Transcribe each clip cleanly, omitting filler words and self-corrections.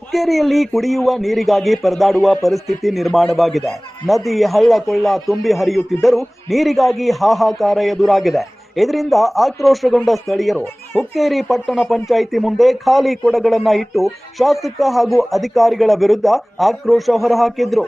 ಹುಕ್ಕೇರಿಯಲ್ಲಿ ಕುಡಿಯುವ ನೀರಿಗಾಗಿ ಪರದಾಡುವ ಪರಿಸ್ಥಿತಿ ನಿರ್ಮಾಣವಾಗಿದೆ. ನದಿ ಹಳ್ಳ ಕೊಳ್ಳ ತುಂಬಿ ಹರಿಯುತ್ತಿದ್ದರೂ ನೀರಿಗಾಗಿ ಹಾಹಾಕಾರ ಎದುರಾಗಿದೆ. ಇದರಿಂದ ಆಕ್ರೋಶಗೊಂಡ ಸ್ಥಳೀಯರು ಹುಕ್ಕೇರಿ ಪಟ್ಟಣ ಪಂಚಾಯಿತಿ ಮುಂದೆ ಖಾಲಿ ಕೊಡಗಳನ್ನ ಇಟ್ಟು ಶಾಸಕ ಹಾಗೂ ಅಧಿಕಾರಿಗಳ ವಿರುದ್ಧ ಆಕ್ರೋಶ ಹೊರಹಾಕಿದ್ರು.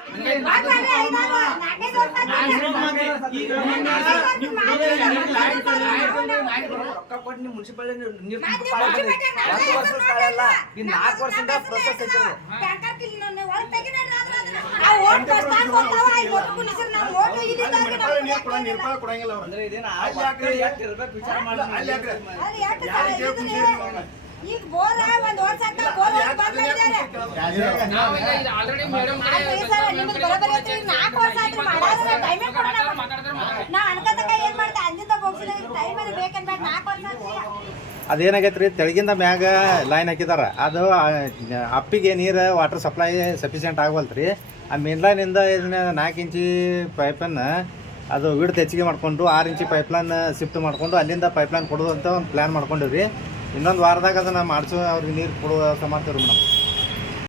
ಅದೇನಾಗೈತೆ ರೀ, ತೆಳಗಿಂದ ಮ್ಯಾಗ ಲೈನ್ ಹಾಕಿದಾರ. ಅದು ಅಪ್ಪಿಗೆ ನೀರು ವಾಟರ್ ಸಪ್ಲೈ ಸಫಿಷಿಯೆಂಟ್ ಆಗವಲ್ತು ರೀ. ಆ ಮೇನ್ ಲೈನಿಂದ ಇದನ್ನ 4 ಇಂಚಿ ಪೈಪನ್ನು ಅದು ವಿಡ್ತ್ ಹೆಚ್ಚಿಗೆ ಮಾಡಿಕೊಂಡು 6 ಇಂಚಿ ಪೈಪ್ಲೈನ್ ಶಿಫ್ಟ್ ಮಾಡಿಕೊಂಡು ಅಲ್ಲಿಂದ ಪೈಪ್ಲೈನ್ ಕೊಡೋದು ಅಂತ ಒಂದು ಪ್ಲ್ಯಾನ್ ಮಾಡ್ಕೊಂಡಿವ್ರಿ. ಇನ್ನೊಂದು ವಾರದಾಗ ಅದನ್ನು ಮಾಡಿಸೋ ಅವ್ರಿಗೆ ನೀರು ಕೊಡುವ ವ್ಯವಸ್ಥೆ ಮಾಡ್ತೀವಿ ರೀ ಮೇಡಮ್.